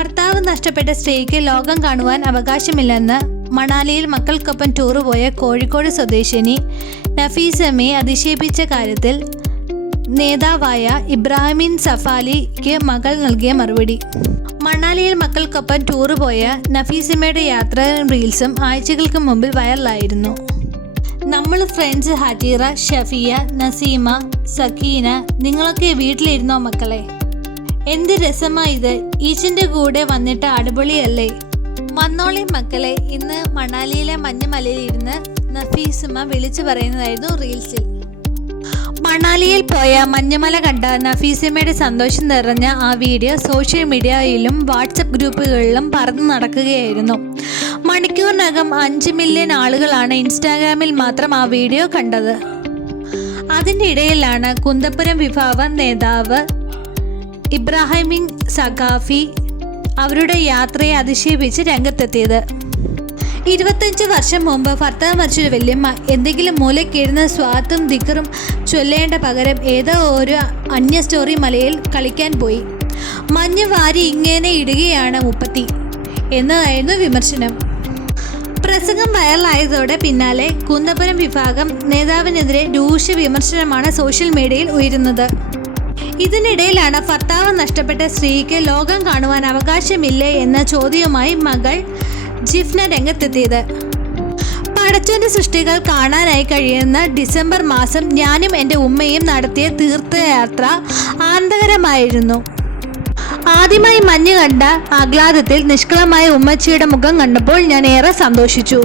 ഭർത്താവ് നഷ്ടപ്പെട്ട സ്ത്രീക്ക് ലോകം കാണുവാൻ അവകാശമില്ലെന്ന് മണാലിയിൽ മക്കൾക്കൊപ്പം ടൂർ പോയ കോഴിക്കോട് സ്വദേശിനി നഫീസമ്മയെ അധിക്ഷേപിച്ച കാര്യത്തിൽ നേതാവായ ഇബ്രാഹിമിൻ സഫാലിക്ക് മകൾ നൽകിയ മറുപടി. മണാലിയിൽ മക്കൾക്കൊപ്പം ടൂർ പോയ നഫീസമ്മയുടെ യാത്ര റീൽസും ആഴ്ചകൾക്ക് മുമ്പിൽ വൈറലായിരുന്നു നമ്മൾ ഫ്രണ്ട്സ് ഹജീറ ഷഫിയ നസീമ സക്കീന നിങ്ങളൊക്കെ വീട്ടിലിരുന്നോ മക്കളെ? എന്ത് രസമാ ഇത്. ഈച്ചന്റെ കൂടെ വന്നിട്ട് അടിപൊളിയല്ലേ. മന്നോളി മക്കളെ ഇന്ന് മണാലിയിലെ മഞ്ഞുമലയിൽ ഇരുന്ന് നഫീസുമ വിളിച്ചു പറയുന്നതായിരുന്നു റീൽസിൽ. മണാലിയിൽ പോയ മഞ്ഞുമല കണ്ട നഫീസമ്മയുടെ സന്തോഷം നിറഞ്ഞ ആ വീഡിയോ സോഷ്യൽ മീഡിയയിലും വാട്സപ്പ് ഗ്രൂപ്പുകളിലും പറന്നു നടക്കുകയായിരുന്നു. മണിക്കൂറിനകം അഞ്ച് മില്യൺ ആളുകളാണ് ഇൻസ്റ്റാഗ്രാമിൽ മാത്രം ആ വീഡിയോ കണ്ടത്. അതിന്റെ ഇടയിലാണ് കുന്തപ്പുരം വിഭാഗം നേതാവ് ഇബ്രാഹിമിൻ സഖാഫി അവരുടെ യാത്രയെ അധിക്ഷേപിച്ച് രംഗത്തെത്തിയത്. ഇരുപത്തഞ്ച് വർഷം മുമ്പ് ഭർത്താവ് മരിച്ചൊരു വല്യമ്മ. എന്തെങ്കിലും മൂലക്കിരുന്ന് സ്വാത്തും ദിക്കറും ചൊല്ലേണ്ട പകരം ഏതോ ഒരു അന്യ സ്റ്റോറി മലയിൽ കളിക്കാൻ പോയി. മഞ്ഞ് വാരി ഇങ്ങനെ ഇടുകയാണ് മുപ്പത്തി എന്നതായിരുന്നു വിമർശനം. പ്രസംഗം വൈറലായതോടെ പിന്നാലെ കുന്നപ്പുരം വിഭാഗം നേതാവിനെതിരെ രൂക്ഷ വിമർശനമാണ് സോഷ്യൽ മീഡിയയിൽ ഉയരുന്നത്. ഇതിനിടയിലാണ് ഭർത്താവ് നഷ്ടപ്പെട്ട സ്ത്രീക്ക് ലോകം കാണുവാൻ അവകാശമില്ലേ എന്ന ചോദ്യവുമായി മകൾ ജിഫ്ന രംഗത്തെത്തിയത്. പടച്ചോന്റെ സൃഷ്ടികൾ കാണാനായി കഴിയുന്ന ഡിസംബർ മാസം ഞാനും എന്റെ ഉമ്മയും നടത്തിയ തീർത്ഥയാത്ര ആനന്ദകരമായിരുന്നു. ആദ്യമായി മഞ്ഞ് കണ്ട ആഹ്ലാദത്തിൽ നിഷ്കളമായ ഉമ്മച്ചിയുടെ മുഖം കണ്ടപ്പോൾ ഞാൻ ഏറെ സന്തോഷിച്ചു.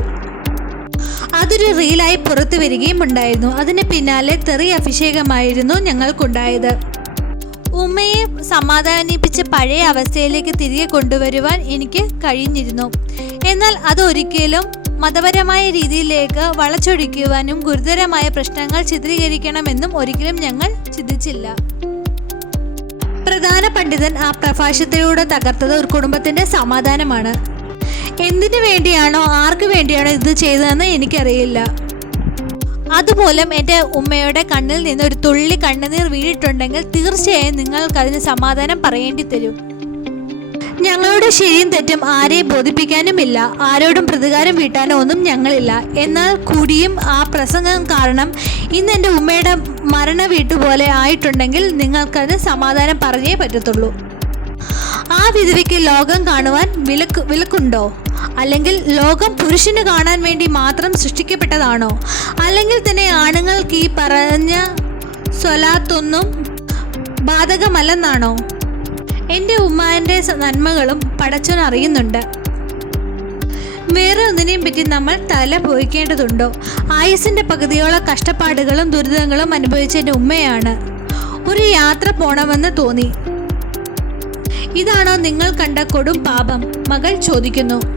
അതൊരു റീലായി പുറത്തു വരികയും ഉണ്ടായിരുന്നു. അതിന് പിന്നാലെ തെറി അഭിഷേകമായിരുന്നു ഞങ്ങൾക്കുണ്ടായത്. ഉമ്മയെ സമാധാനിപ്പിച്ച് പഴയ അവസ്ഥയിലേക്ക് തിരികെ കൊണ്ടുവരുവാൻ എനിക്ക് കഴിഞ്ഞിരുന്നു. എന്നാൽ അതൊരിക്കലും മതപരമായ രീതിയിലേക്ക് വളച്ചൊടിക്കുവാനും ഗുരുതരമായ പ്രശ്നങ്ങൾ ചിത്രീകരിക്കണമെന്നും ഒരിക്കലും ഞങ്ങൾ ചിന്തിച്ചില്ല. പ്രധാന പണ്ഡിതൻ ആ പ്രഭാഷത്തിലൂടെ തകർത്തത് ഒരു കുടുംബത്തിന്റെ സമാധാനമാണ്. എന്തിനു വേണ്ടിയാണോ ആർക്കു വേണ്ടിയാണോ ഇത് ചെയ്തതെന്ന് എനിക്കറിയില്ല. അതുമൂലം എന്റെ ഉമ്മയുടെ കണ്ണിൽ നിന്ന് ഒരു തുള്ളി കണ്ണുനീർ വീണിട്ടുണ്ടെങ്കിൽ തീർച്ചയായും നിങ്ങൾക്ക് അതിന് സമാധാനം പറയേണ്ടി തരും. ഞങ്ങളുടെ ശരിയും തെറ്റും ആരെയും ബോധിപ്പിക്കാനുമില്ല. ആരോടും പ്രതികാരം വീട്ടാനോ ഒന്നും ഞങ്ങളില്ല. എന്നാൽ കൂടിയും ആ പ്രസംഗം കാരണം ഇന്ന് എന്റെ ഉമ്മയുടെ മരണ വീട്ടുപോലെ ആയിട്ടുണ്ടെങ്കിൽ നിങ്ങൾക്കത് സമാധാനം പറഞ്ഞേ പറ്റത്തുള്ളൂ. ആ വിധവയ്ക്ക് ലോകം കാണുവാൻ വിലക്ക് വിലക്കുണ്ടോ? അല്ലെങ്കിൽ ലോകം പുരുഷന് കാണാൻ വേണ്ടി മാത്രം സൃഷ്ടിക്കപ്പെട്ടതാണോ? അല്ലെങ്കിൽ തന്നെ ആണുങ്ങൾക്ക് ഈ പറഞ്ഞ സ്വലാത്തൊന്നും ബാധകമല്ലെന്നാണോ? എന്റെ ഉമ്മാന്റെ നന്മകളും പടച്ചോൻ അറിയുന്നുണ്ട്. വേറെ ഒന്നിനെയും പറ്റി നമ്മൾ തല പോയിക്കേണ്ടതുണ്ടോ? ആയുസിന്റെ പകുതിയോളം കഷ്ടപ്പാടുകളും ദുരിതങ്ങളും അനുഭവിച്ച എന്റെ ഉമ്മയാണ്. ഒരു യാത്ര പോണമെന്ന് തോന്നി. ഇതാണോ നിങ്ങൾ കണ്ട കൊടും പാപം? മകൾ ചോദിക്കുന്നു.